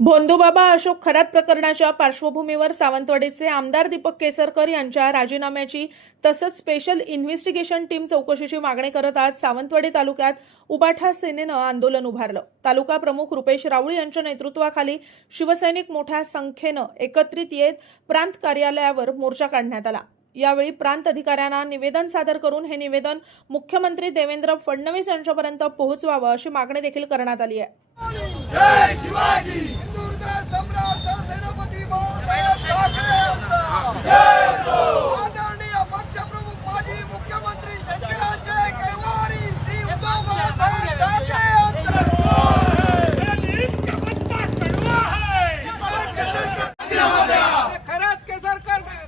भोंदूबाबा अशोक खरात प्रकरणाच्या पार्श्वभूमीवर सावंतवाडीचे आमदार दीपक केसरकर यांच्या राजीनाम्याची तसंच स्पेशल इन्व्हेस्टिगेशन टीम चौकशीची मागणी करत आज सावंतवाडी तालुक्यात उबाठा सेनेनं आंदोलन उभारलं। तालुका प्रमुख रुपेश राऊळ यांच्या नेतृत्वाखाली शिवसैनिक मोठ्या संख्येनं एकत्रित येत प्रांत कार्यालयावर मोर्चा काढण्यात आला। यावेळी प्रांत अधिकाऱ्यांना निवेदन सादर करून हे निवेदन मुख्यमंत्री देवेंद्र फडणवीस यांच्यापर्यंत पोहोचवावं अशी मागणी देखील करण्यात आली आहे। जय शिवाजी हिंदुहृदय सम्राट सरसेनापती बाळासाहेब ठाकरे यांचा आदरणीय पक्षप्रमुख माजी मुख्यमंत्री शेतकऱ्यांचे कैवारी श्री उद्धव बाळासाहेब ठाकरे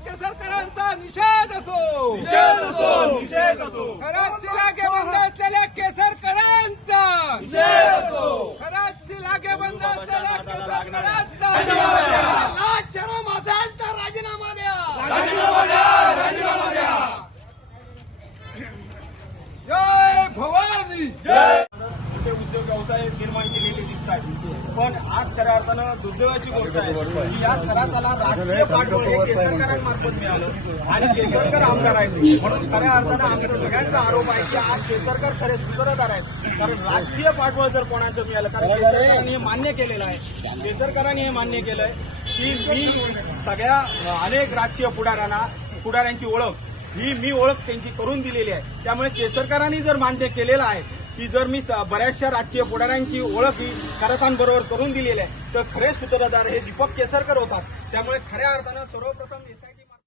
केसरकरांचा निषेध असो खरातची लागेबंद असलेल्या केसरकरांचा निषेध असो खरातची लागेबंद असलेल्या केसरकरांचा लाज शरम असेल तर राजीनामा द्या जय भवानी जय उद्योग व्यवसाय निर्माण केलेले दिसतात, पण आज खऱ्या अर्थानं दुर्दैवाची गोष्ट आहे की या खराताला राजकीय पाठबळ हे केसरकरांमार्फत मिळालं आणि केसरकर आमदार आहेत। म्हणून खऱ्या अर्थानं आमचा सगळ्यांचा आरोप आहे की आज केसरकर खरे सूत्रधार आहेत, कारण राजकीय पाठबळ जर कोणाचं मिळालं, कारण केसरकरांनी हे मान्य केलेलं आहे, केसरकरांनी हे मान्य केलंय की मी सगळ्या अनेक राजकीय पुढाऱ्यांची ओळख मी ओळख त्यांची करून दिलेली आहे। त्यामुळे केसरकरांनी जर मान्य केलेलं आहे की जर मी बऱ्याचशा राजकीय पुढाऱ्यांची ओळख ही खरातांबरोबर करून दिलेली आहे, तर खरे सूत्रधार हे दीपक केसरकर होतात। त्यामुळे खऱ्या अर्थानं सर्वप्रथम